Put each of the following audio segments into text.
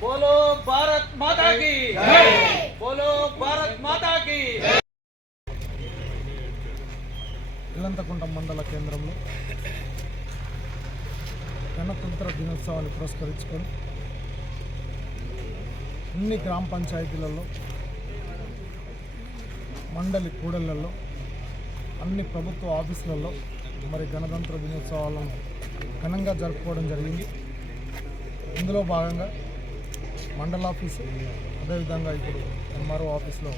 बोलो भारत माता की। बोलो भारत माता की। ఇల్లంతకుంట మండల కేంద్రంలో గణతంత్ర దినోత్సవాన్ని పురస్కరించుకొని అన్ని గ్రామ పంచాయతీలలో మండలి కూడళ్ళలో అన్ని ప్రభుత్వ ఆఫీసులలో మరి గణతంత్ర దినోత్సవాలను ఘనంగా జరుపుకోవడం జరిగింది. ఇందులో భాగంగా మండల ఆఫీస్. అదేవిధంగా ఇప్పుడు ఎంఆర్ఓ ఆఫీస్లో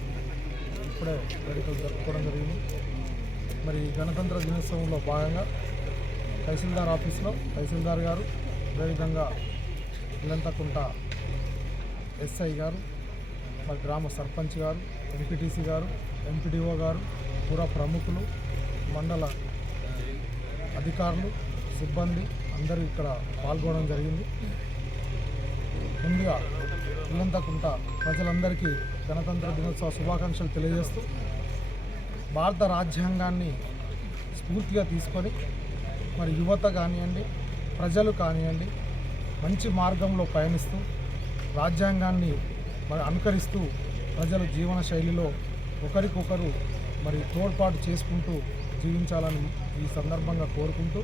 ఇప్పుడే వేడుకలు జరుపుకోవడం జరిగింది. మరి గణతంత్ర దినోత్సవంలో భాగంగా తహసీల్దార్ ఆఫీస్లో తహసీల్దార్ గారు అదేవిధంగా ఇల్లంతకుంట ఎస్ఐ గారు మా గ్రామ సర్పంచ్ గారు ఎంపీటీసీ గారు ఎంపీడీఓ గారు పుర ప్రముఖులు మండల అధికారులు సిబ్బంది అందరూ ఇక్కడ పాల్గొనడం జరిగింది. ముందుగా ఇల్లంతకుంట ప్రజలందరికీ గణతంత్ర దినోత్సవ శుభాకాంక్షలు తెలియజేస్తూ భారత రాజ్యాంగాన్ని స్ఫూర్తిగా తీసుకొని మరి యువత కానివ్వండి ప్రజలు కానివ్వండి మంచి మార్గంలో పయనిస్తూ రాజ్యాంగాన్ని మరి అనుకరిస్తూ ప్రజల జీవన శైలిలో ఒకరికొకరు మరి తోడ్పాటు చేసుకుంటూ జీవించాలని ఈ సందర్భంగా కోరుకుంటూ